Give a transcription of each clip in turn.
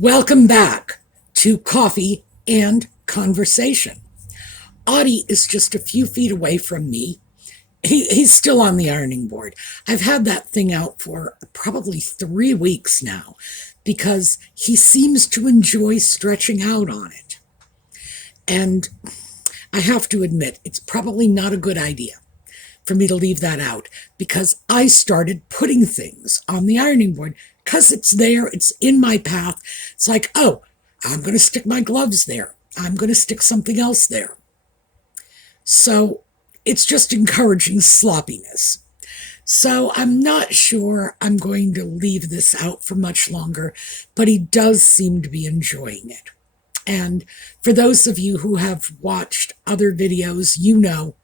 Welcome back to Coffee and Conversation. Audie is just a few feet away from me. He's still on the ironing board. I've had that thing out for probably 3 weeks now because he seems to enjoy stretching out on it. And I have to admit, it's probably not a good idea for me to leave that out because I started putting things on the ironing board because it's there, it's in my path. It's like, oh, I'm going to stick my gloves there. I'm going to stick something else there. So it's just encouraging sloppiness. So I'm not sure I'm going to leave this out for much longer, but he does seem to be enjoying it. And for those of you who have watched other videos, you know,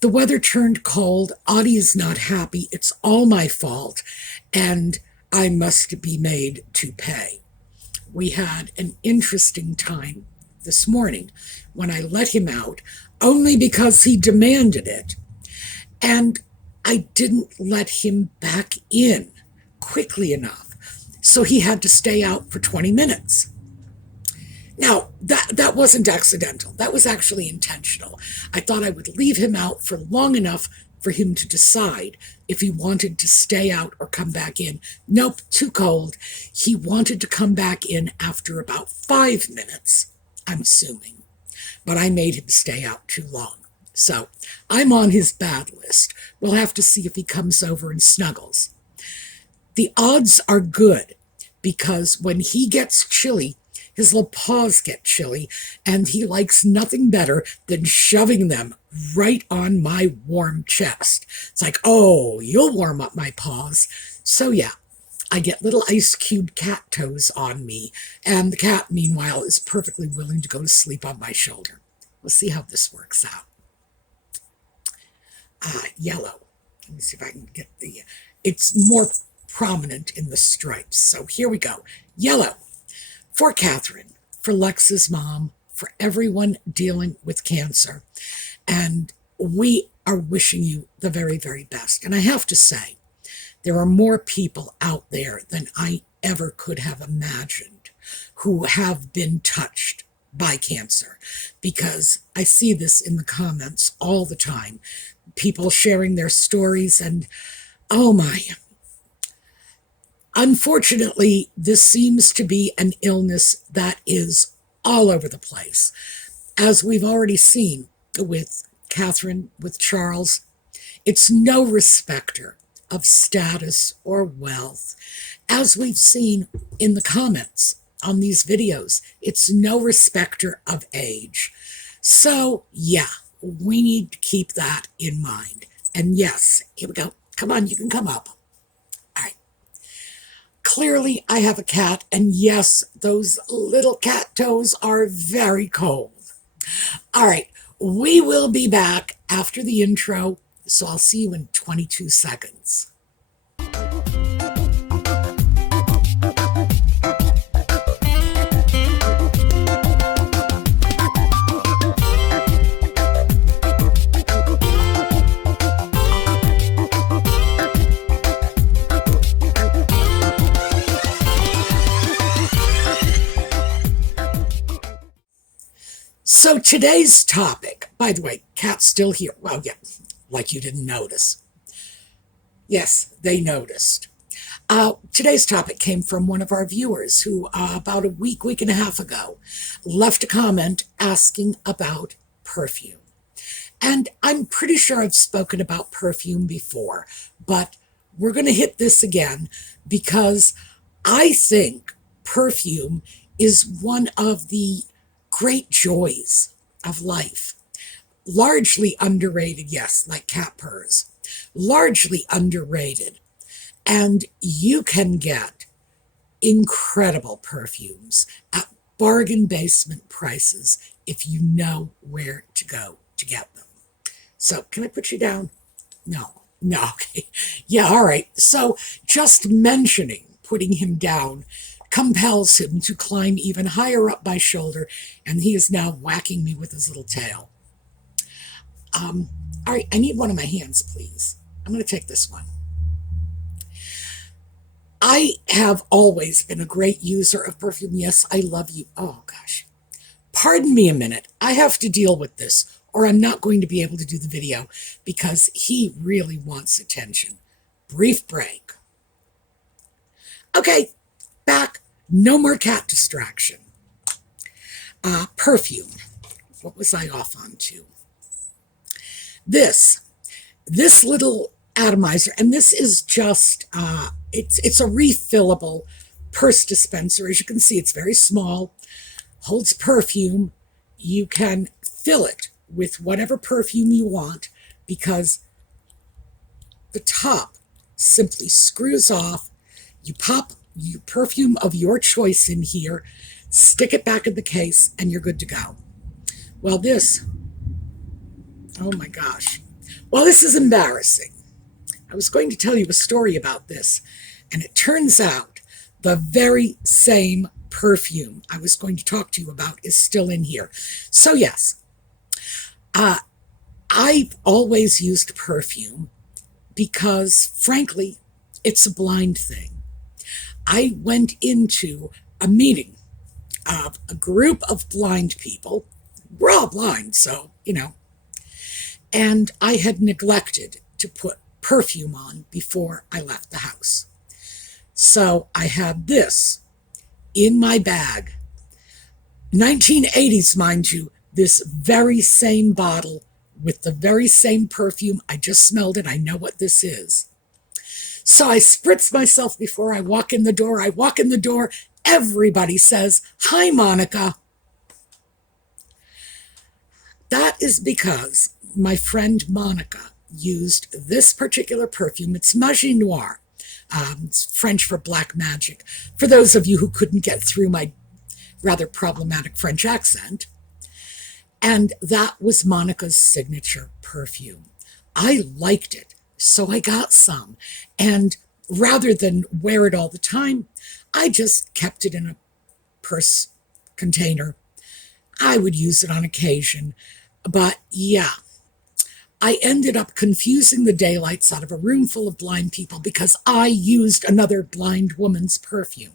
the weather turned cold. Audie is not happy. It's all my fault. And I must be made to pay. We had an interesting time this morning when I let him out, only because he demanded it. And I didn't let him back in quickly enough. So he had to stay out for 20 minutes. Now, that wasn't accidental. That was actually intentional. I thought I would leave him out for long enough for him to decide if he wanted to stay out or come back in. Nope, too cold. He wanted to come back in after about 5 minutes, I'm assuming. But I made him stay out too long. So I'm on his bad list. We'll have to see if he comes over and snuggles. The odds are good because when he gets chilly, his little paws get chilly, and he likes nothing better than shoving them right on my warm chest. It's like, oh, you'll warm up my paws. So yeah, I get little ice cube cat toes on me, and the cat, meanwhile, is perfectly willing to go to sleep on my shoulder. We'll see how this works out. Yellow. Let me see if I can get it's more prominent in the stripes. So here we go. Yellow. For Catherine, for Lex's mom, for everyone dealing with cancer. And we are wishing you the very, very best. And I have to say, there are more people out there than I ever could have imagined who have been touched by cancer, because I see this in the comments all the time. People sharing their stories, and oh my. Unfortunately, this seems to be an illness that is all over the place. As we've already seen with Catherine, with Charles, it's no respecter of status or wealth. As we've seen in the comments on these videos, it's no respecter of age. So, yeah, we need to keep that in mind. And yes, here we go. Come on, you can come up. Clearly, I have a cat, and yes, those little cat toes are very cold. All right, we will be back after the intro, so I'll see you in 22 seconds. So today's topic, by the way, cat's still here. Well, yeah, like you didn't notice. Yes, they noticed. Today's topic came from one of our viewers who about a week and a half ago left a comment asking about perfume. And I'm pretty sure I've spoken about perfume before, but we're going to hit this again because I think perfume is one of the great joys of life. Largely underrated, yes, like cat purrs. Largely underrated. And you can get incredible perfumes at bargain basement prices if you know where to go to get them. So, can I put you down? No, okay. Yeah, all right. So, just mentioning putting him down compels him to climb even higher up my shoulder, and he is now whacking me with his little tail. All right, I need one of my hands, please. I'm going to take this one. I have always been a great user of perfume. Yes, I love you. Oh, gosh. Pardon me a minute. I have to deal with this, or I'm not going to be able to do the video because he really wants attention. Brief break. Okay, back. No more cat distraction. Perfume. What was I off on to? This little atomizer, and this is just, it's a refillable purse dispenser. As you can see, it's very small, holds perfume. You can fill it with whatever perfume you want because the top simply screws off. You pop your perfume of your choice in here, stick it back in the case, and you're good to go. Well, this, oh my gosh. Well, this is embarrassing. I was going to tell you a story about this, and it turns out the very same perfume I was going to talk to you about is still in here. So yes, I've always used perfume because, frankly, it's a blind thing. I went into a meeting of a group of blind people. We're all blind, so, and I had neglected to put perfume on before I left the house. So I had this in my bag. 1980s, mind you, this very same bottle with the very same perfume. I just smelled it. I know what this is. So I spritz myself before I walk in the door. I walk in the door. Everybody says, "Hi, Monica." That is because my friend Monica used this particular perfume. It's Magie Noir. It's French for black magic. For those of you who couldn't get through my rather problematic French accent. And that was Monica's signature perfume. I liked it, so I got some. And rather than wear it all the time, I just kept it in a purse container. I would use it on occasion. But yeah, I ended up confusing the daylights out of a room full of blind people because I used another blind woman's perfume.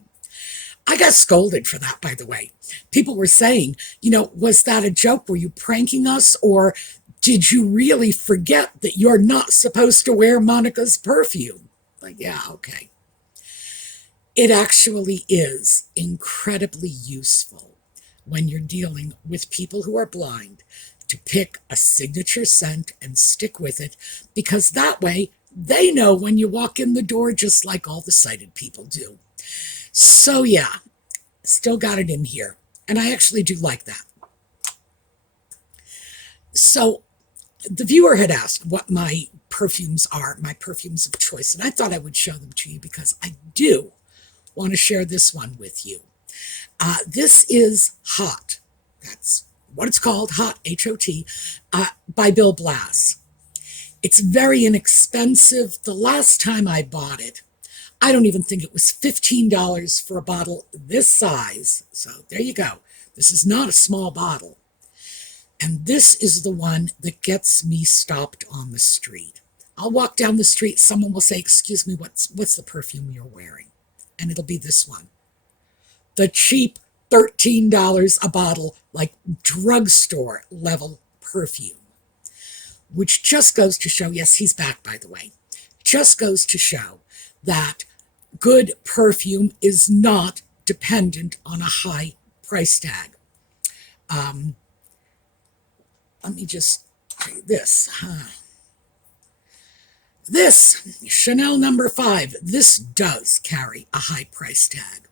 I got scolded for that, by the way. People were saying, was that a joke? Were you pranking us? Or did you really forget that you're not supposed to wear Monica's perfume? Like, yeah, okay. It actually is incredibly useful when you're dealing with people who are blind to pick a signature scent and stick with it, because that way they know when you walk in the door, just like all the sighted people do. So yeah, still got it in here. And I actually do like that. So the viewer had asked what my perfumes are, my perfumes of choice. And I thought I would show them to you because I do want to share this one with you. This is Hot. That's what it's called, Hot, H-O-T, by Bill Blass. It's very inexpensive. The last time I bought it, I don't even think it was $15 for a bottle this size. So there you go. This is not a small bottle. And this is the one that gets me stopped on the street. I'll walk down the street. Someone will say, "Excuse me, what's the perfume you're wearing?" And it'll be this one. The cheap $13 a bottle, like drugstore level perfume. Which just goes to show, yes, he's back, by the way. Just goes to show that good perfume is not dependent on a high price tag. Let me just say this. This, Chanel No. 5, this does carry a high price tag.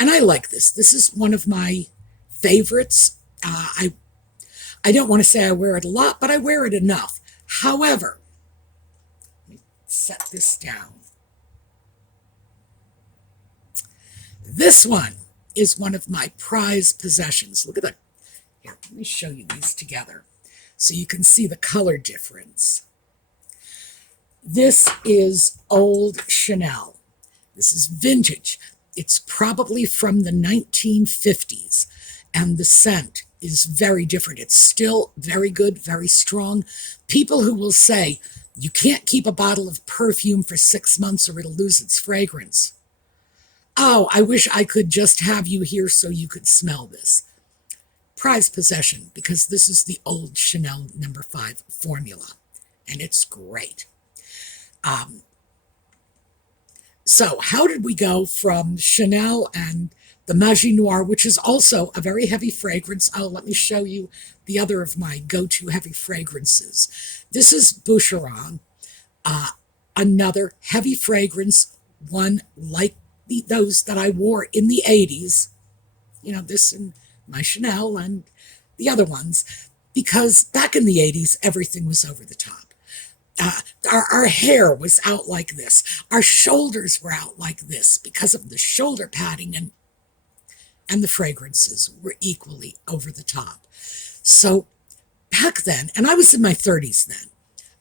And I like this. This is one of my favorites. I don't want to say I wear it a lot, but I wear it enough. However, let me set this down. This one is one of my prized possessions. Look at that. Here, let me show you these together so you can see the color difference. This is old Chanel. This is vintage. It's probably from the 1950s, and the scent is very different. It's still very good, very strong. People who will say, you can't keep a bottle of perfume for 6 months or it'll lose its fragrance. Oh, I wish I could just have you here so you could smell this. Prized possession, because this is the old Chanel number 5 formula, and it's great. So how did we go from Chanel and the Magie Noir, which is also a very heavy fragrance? Oh, let me show you the other of my go-to heavy fragrances. This is Boucheron, another heavy fragrance, one like those that I wore in the 80s. You know, this and my Chanel and the other ones, because back in the 80s, everything was over the top. Our hair was out like this. Our shoulders were out like this because of the shoulder padding, and the fragrances were equally over the top. So back then, and I was in my 30s then,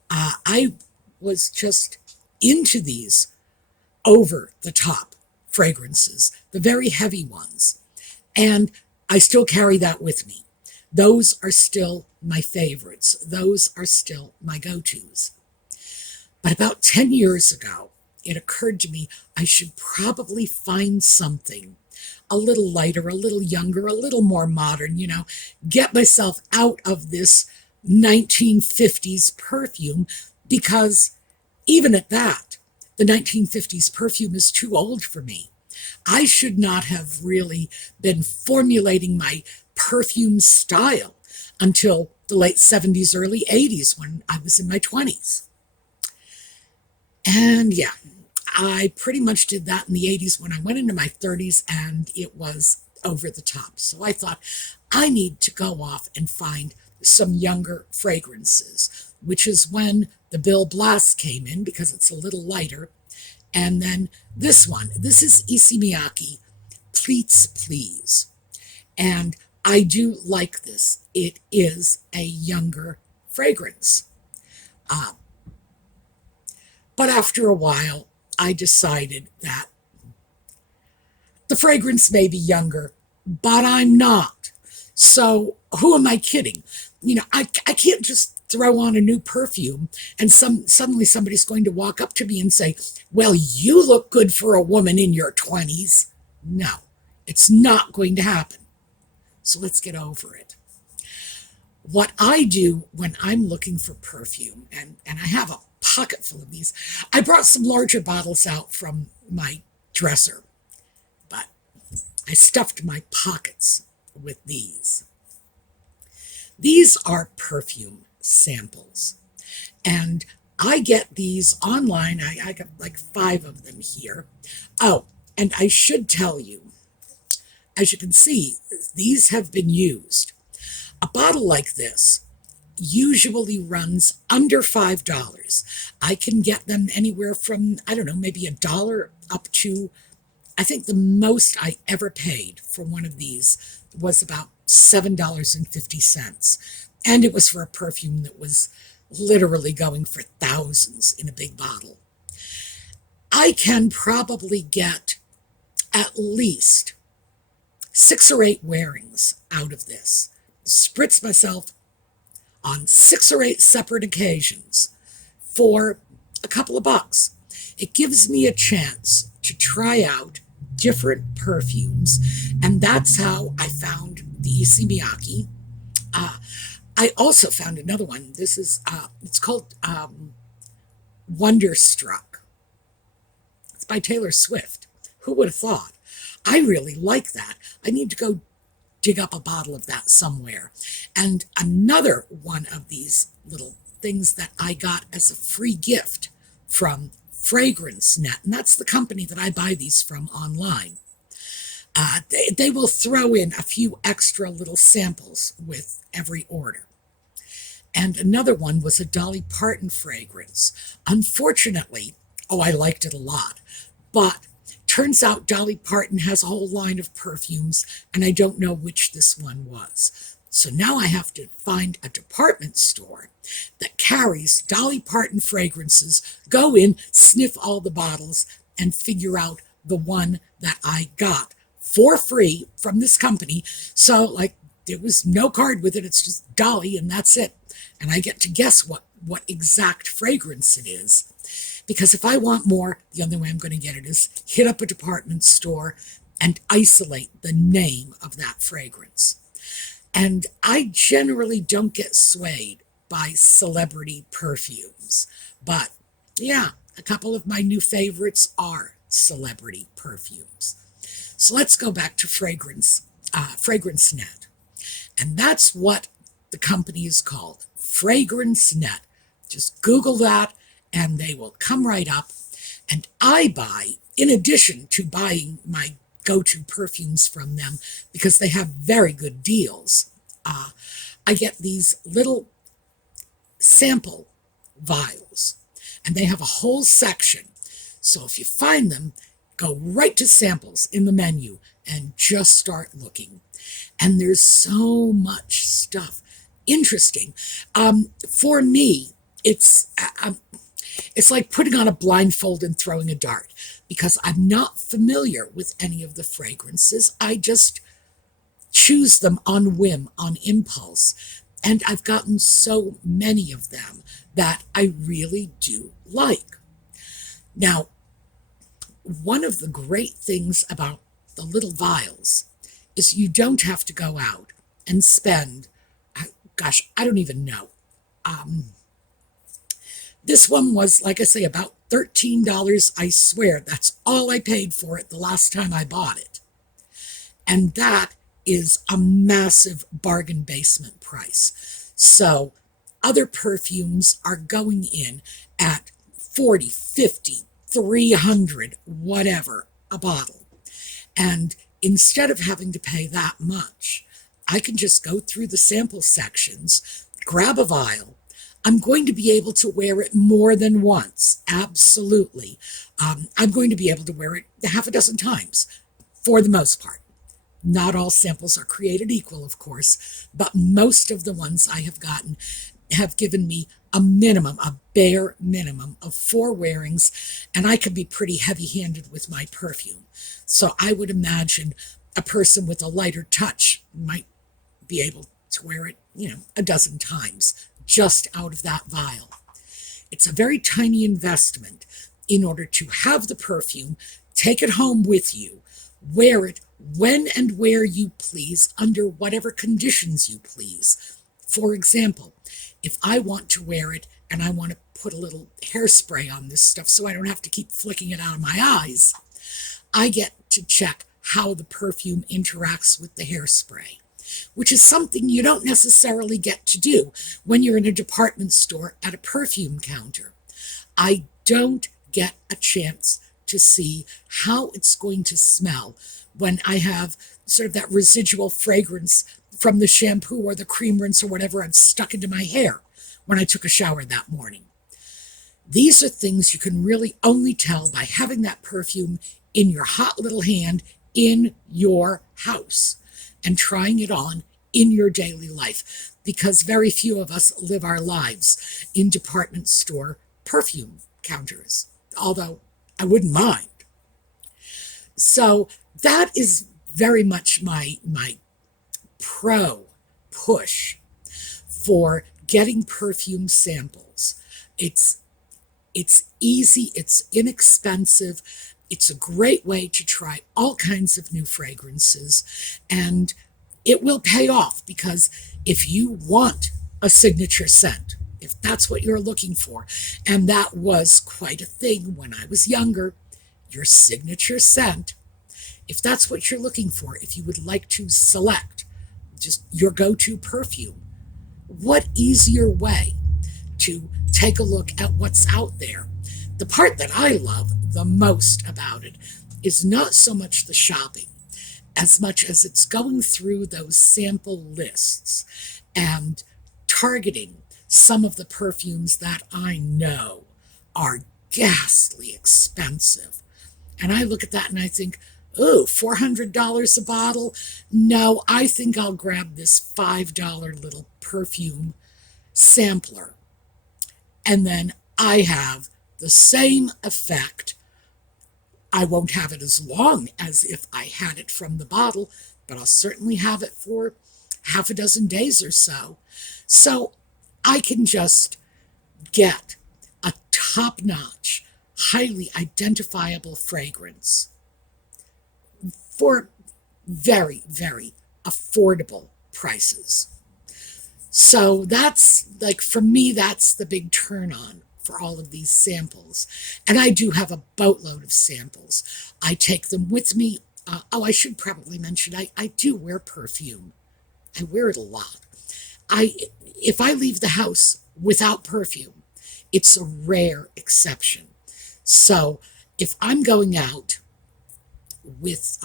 I was just into these over the top fragrances, the very heavy ones. And I still carry that with me. Those are still my favorites. Those are still my go-tos. But about 10 years ago, it occurred to me I should probably find something a little lighter, a little younger, a little more modern, get myself out of this 1950s perfume, because even at that, the 1950s perfume is too old for me. I should not have really been formulating my perfume style until the late 70s, early 80s, when I was in my 20s. And yeah, I pretty much did that in the 80s when I went into my 30s, and it was over the top. So I thought I need to go off and find some younger fragrances, which is when the Bill Blass came in, because it's a little lighter. And then this one, this is Issey Miyake, Pleats Please. And I do like this. It is a younger fragrance. But after a while, I decided that the fragrance may be younger, but I'm not. So who am I kidding? I can't just throw on a new perfume and suddenly somebody's going to walk up to me and say, well, you look good for a woman in your 20s. No, it's not going to happen. So let's get over it. What I do when I'm looking for perfume, and I have a pocket full of these. I brought some larger bottles out from my dresser, but I stuffed my pockets with these. These are perfume samples, and I get these online. I got like 5 of them here. Oh, and I should tell you, as you can see, these have been used. A bottle like this usually runs under $5. I can get them anywhere from, I don't know, maybe $1 up to, I think the most I ever paid for one of these was about $7.50. And it was for a perfume that was literally going for thousands in a big bottle. I can probably get at least 6 or 8 wearings out of this. Spritz myself on 6 or 8 separate occasions for a couple of bucks. It gives me a chance to try out different perfumes, and that's how I found the Issey Miyake. I also found another one. This is, it's called Wonderstruck. It's by Taylor Swift. Who would have thought? I really like that. I need to go dig up a bottle of that somewhere. And another one of these little things that I got as a free gift from Fragrance Net, and that's the company that I buy these from online. They will throw in a few extra little samples with every order. And another one was a Dolly Parton fragrance. Unfortunately, I liked it a lot, but turns out Dolly Parton has a whole line of perfumes, and I don't know which this one was. So now I have to find a department store that carries Dolly Parton fragrances, go in, sniff all the bottles, and figure out the one that I got for free from this company. So, there was no card with it. It's just Dolly, and that's it. And I get to guess what exact fragrance it is. Because if I want more, the only way I'm going to get it is hit up a department store and isolate the name of that fragrance. And I generally don't get swayed by celebrity perfumes. But yeah, a couple of my new favorites are celebrity perfumes. So let's go back to Fragrance Net. And that's what the company is called, Fragrance Net. Just Google that and they will come right up. And I buy, in addition to buying my go-to perfumes from them, because they have very good deals, I get these little sample vials. And they have a whole section. So if you find them, go right to samples in the menu and just start looking. And there's so much stuff. Interesting. For me, it's like putting on a blindfold and throwing a dart, because I'm not familiar with any of the fragrances. I just choose them on whim, on impulse. And I've gotten so many of them that I really do like. Now, one of the great things about the little vials is you don't have to go out and spend, gosh, I don't even know. This one was, like I say, about $13. I swear that's all I paid for it the last time I bought it. And that is a massive bargain basement price. So other perfumes are going in at 40, 50, 300, whatever, a bottle. And instead of having to pay that much, I can just go through the sample sections, grab a vial. I'm going to be able to wear it more than once, absolutely. I'm going to be able to wear it half a dozen times, for the most part. Not all samples are created equal, of course, but most of the ones I have gotten have given me a minimum, a bare minimum of 4 wearings, and I can be pretty heavy-handed with my perfume. So I would imagine a person with a lighter touch might be able to wear it, a dozen times just out of that vial. It's a very tiny investment in order to have the perfume, take it home with you, wear it when and where you please, under whatever conditions you please. For example, if I want to wear it and I want to put a little hairspray on this stuff so I don't have to keep flicking it out of my eyes, I get to check how the perfume interacts with the hairspray, which is something you don't necessarily get to do when you're in a department store at a perfume counter. I don't get a chance to see how it's going to smell when I have sort of that residual fragrance from the shampoo or the cream rinse or whatever I've stuck into my hair when I took a shower that morning. These are things you can really only tell by having that perfume in your hot little hand in your house and trying it on in your daily life, because very few of us live our lives in department store perfume counters, although I wouldn't mind. So that is very much my pro push for getting perfume samples. It's easy, it's inexpensive, it's a great way to try all kinds of new fragrances, and it will pay off, because if you want a signature scent, if that's what you're looking for, and that was quite a thing when I was younger, your signature scent, if that's what you're looking for, if you would like to select just your go-to perfume, what easier way to take a look at what's out there? The part that I love the most about it is not so much the shopping, as much as it's going through those sample lists and targeting some of the perfumes that I know are ghastly expensive. And I look at that and I think, oh, $400 a bottle? No, I think I'll grab this $5 little perfume sampler. And then I have the same effect. I won't have it as long as if I had it from the bottle, but I'll certainly have it for half a dozen days or so. So I can just get a top-notch, highly identifiable fragrance for very, very affordable prices. So that's like, for me, that's the big turn on for all of these samples. And I do have a boatload of samples. I take them with me. I should probably mention I do wear perfume. I wear it a lot. I If I leave the house without perfume, it's a rare exception. So if I'm going out with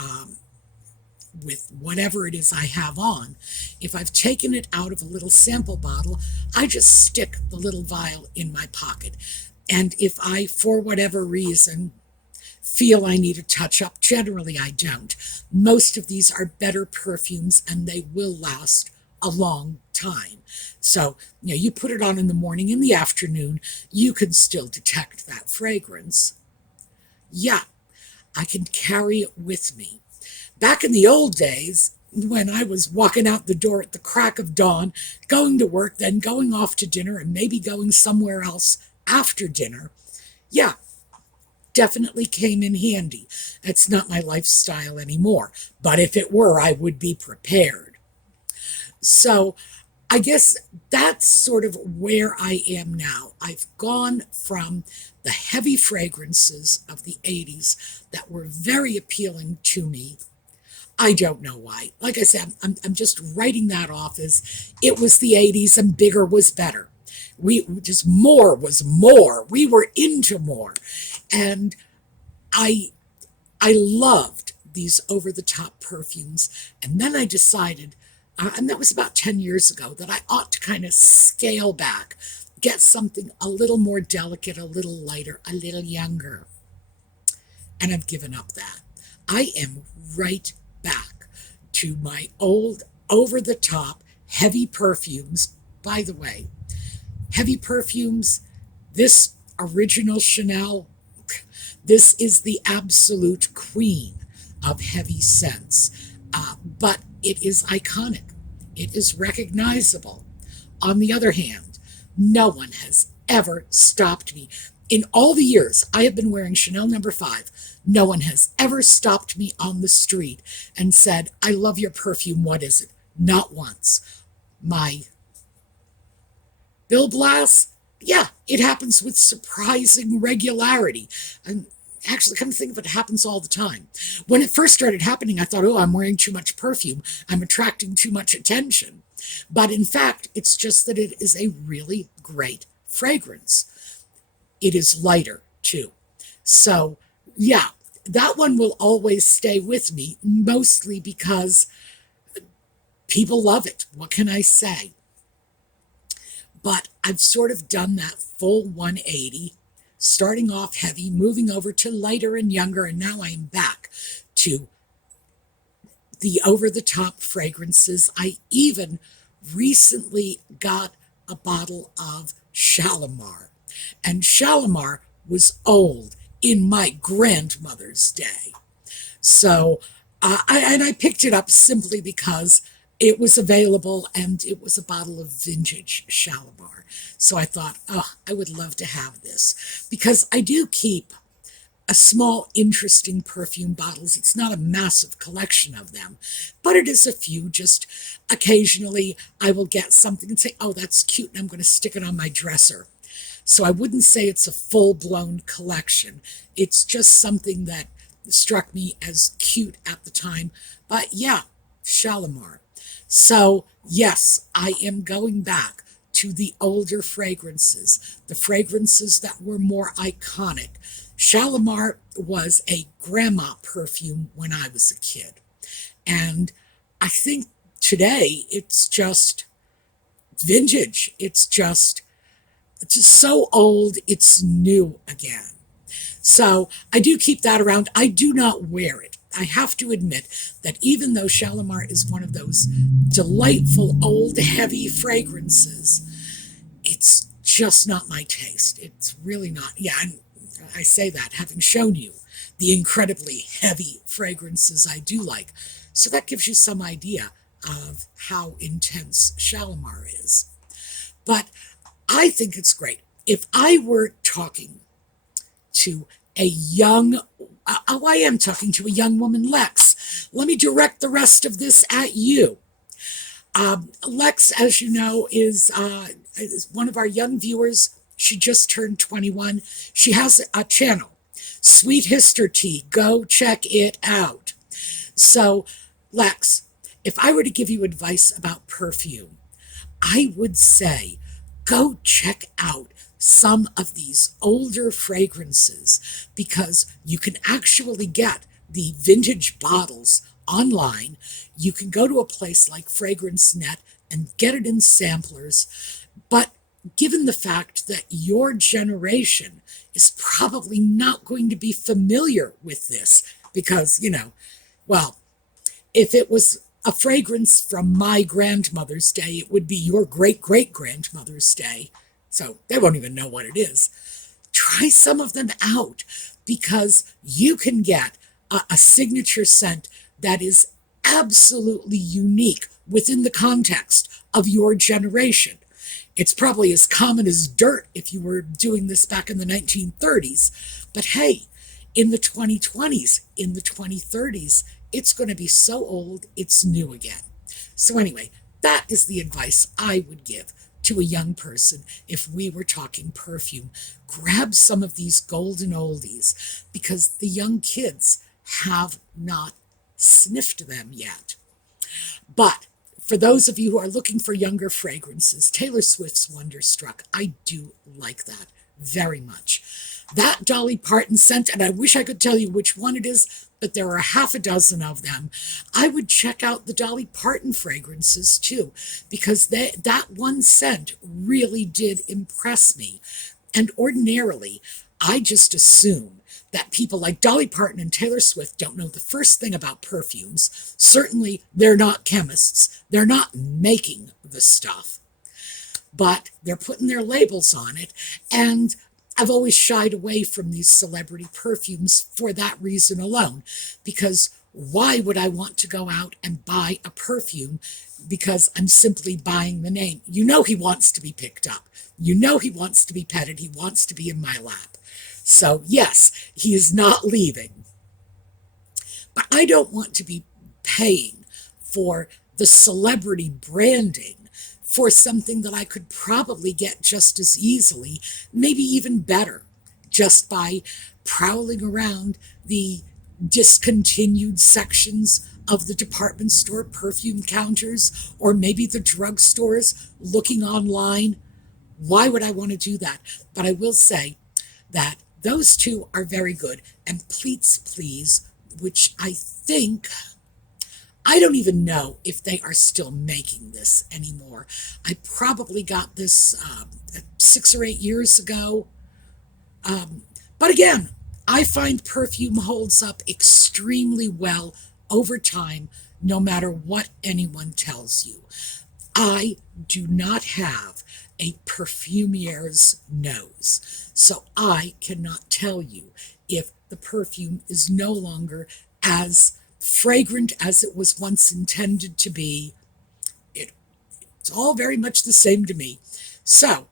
with whatever it is I have on, if I've taken it out of a little sample bottle, I just stick the little vial in my pocket. And if I, for whatever reason, feel I need a touch up, generally I don't. Most of these are better perfumes and they will last a long time. So, you put it on in the morning, in the afternoon, you can still detect that fragrance. Yeah, I can carry it with me. Back in the old days, when I was walking out the door at the crack of dawn, going to work, then going off to dinner, and maybe going somewhere else after dinner, yeah, definitely came in handy. That's not my lifestyle anymore. But if it were, I would be prepared. So I guess that's sort of where I am now. I've gone from the heavy fragrances of the 80s that were very appealing to me. I don't know why. Like I said, I'm just writing that off as it was the 80s and bigger was better. We just, more was more. We were into more. And I I loved these over the top perfumes. And then I decided, and that was about 10 years ago, that I ought to kind of scale back, get something a little more delicate, a little lighter, a little younger. And I've given up that. I am right back to my old over the top heavy perfumes. By the way, heavy perfumes, this original Chanel, this is the absolute queen of heavy scents. But it is iconic. It is recognizable. On the other hand, no one has ever stopped me. In all the years I have been wearing Chanel number 5, no one has ever stopped me on the street and said, I love your perfume, what is it? Not once. My Bill Blass, yeah, it happens with surprising regularity. And actually, come to think of it, it happens all the time. When it first started happening, I thought, oh, I'm wearing too much perfume. I'm attracting too much attention. But in fact, it's just that it is a really great fragrance. It is lighter, too. So, yeah, that one will always stay with me, mostly because people love it. What can I say? But I've sort of done that full 180, starting off heavy, moving over to lighter and younger, and now I'm back to the over-the-top fragrances. I even recently got a bottle of Shalimar, and Shalimar was old in my grandmother's day. So, I picked it up simply because it was available and it was a bottle of vintage Shalimar. So I thought, oh, I would love to have this because I do keep a small, interesting perfume bottles. It's not a massive collection of them, but it is a few. Just occasionally I will get something and say, oh, that's cute, and I'm going to stick it on my dresser. So I wouldn't say it's a full-blown collection. It's just something that struck me as cute at the time. But yeah, Shalimar. So yes, I am going back to the older fragrances, the fragrances that were more iconic. Shalimar was a grandma perfume when I was a kid. And I think today it's just vintage. It's just so old, it's new again. So I do keep that around. I do not wear it. I have to admit that even though Shalimar is one of those delightful old heavy fragrances, it's just not my taste. It's really not. Yeah, and I say that having shown you the incredibly heavy fragrances I do like. So that gives you some idea of how intense Shalimar is. But I think it's great. If I were talking to a young, I am talking to a young woman, Lex. Let me direct the rest of this at you. Lex, as you know, is one of our young viewers. She just turned 21. She has a channel, Sweet Hister Tea. Go check it out. So, Lex, if I were to give you advice about perfume, I would say go check out some of these older fragrances because you can actually get the vintage bottles online. You can go to a place like FragranceNet and get it in samplers. But given the fact that your generation is probably not going to be familiar with this because, well, if it was a fragrance from my grandmother's day, it would be your great-great-grandmother's day. So they won't even know what it is. Try some of them out because you can get a signature scent that is absolutely unique within the context of your generation. It's probably as common as dirt if you were doing this back in the 1930s. But hey, in the 2020s, in the 2030s, it's going to be so old, it's new again. So anyway, that is the advice I would give to a young person if we were talking perfume. Grab some of these golden oldies because the young kids have not sniffed them yet. But for those of you who are looking for younger fragrances, Taylor Swift's Wonderstruck, I do like that very much. That Dolly Parton scent, and I wish I could tell you which one it is, but there are half a dozen of them. I would check out the Dolly Parton fragrances too, because that one scent really did impress me. And ordinarily, I just assume that people like Dolly Parton and Taylor Swift don't know the first thing about perfumes. Certainly, they're not chemists. They're not making the stuff. But they're putting their labels on it, and I've always shied away from these celebrity perfumes for that reason alone, because why would I want to go out and buy a perfume because I'm simply buying the name? You know he wants to be picked up. You know he wants to be petted. He wants to be in my lap. So yes, he is not leaving. But I don't want to be paying for the celebrity branding for something that I could probably get just as easily, maybe even better, just by prowling around the discontinued sections of the department store perfume counters, or maybe the drugstores, looking online. Why would I want to do that? But I will say that those two are very good. And Pleats Please, which I don't even know if they are still making this anymore. I probably got this 6 or 8 years ago. But again, I find perfume holds up extremely well over time, no matter what anyone tells you. I do not have a perfumier's nose, so I cannot tell you if the perfume is no longer as fragrant as it was once intended to be. It's all very much the same to me. So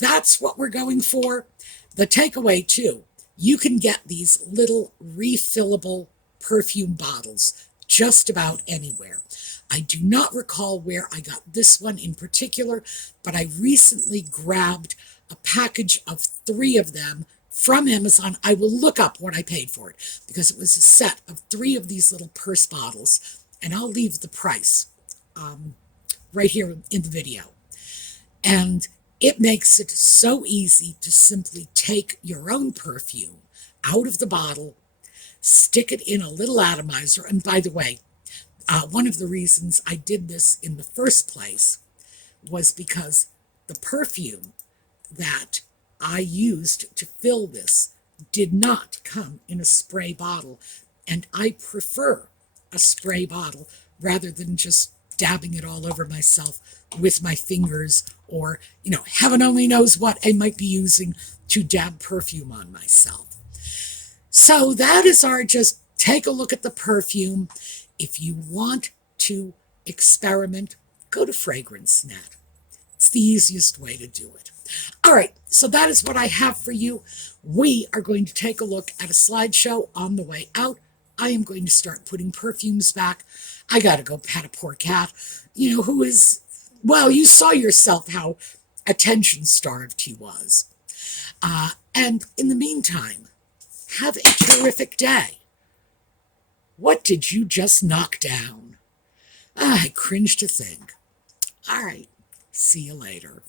that's what we're going for. The takeaway too, you can get these little refillable perfume bottles just about anywhere. I do not recall where I got this one in particular, but I recently grabbed a package of 3 of them from Amazon. I will look up what I paid for it because it was a set of 3 of these little purse bottles, and I'll leave the price right here in the video. And it makes it so easy to simply take your own perfume out of the bottle, stick it in a little atomizer. And by the way, one of the reasons I did this in the first place was because the perfume that I used to fill this did not come in a spray bottle, and I prefer a spray bottle rather than just dabbing it all over myself with my fingers, or, heaven only knows what I might be using to dab perfume on myself. So that is our just take a look at the perfume. If you want to experiment, go to FragranceNet. It's the easiest way to do it. All right, so that is what I have for you. We are going to take a look at a slideshow on the way out. I am going to start putting perfumes back. I got to go pet a poor cat, who is, well, you saw yourself how attention-starved he was. And in the meantime, have a terrific day. What did you just knock down? I cringe to think. All right, see you later.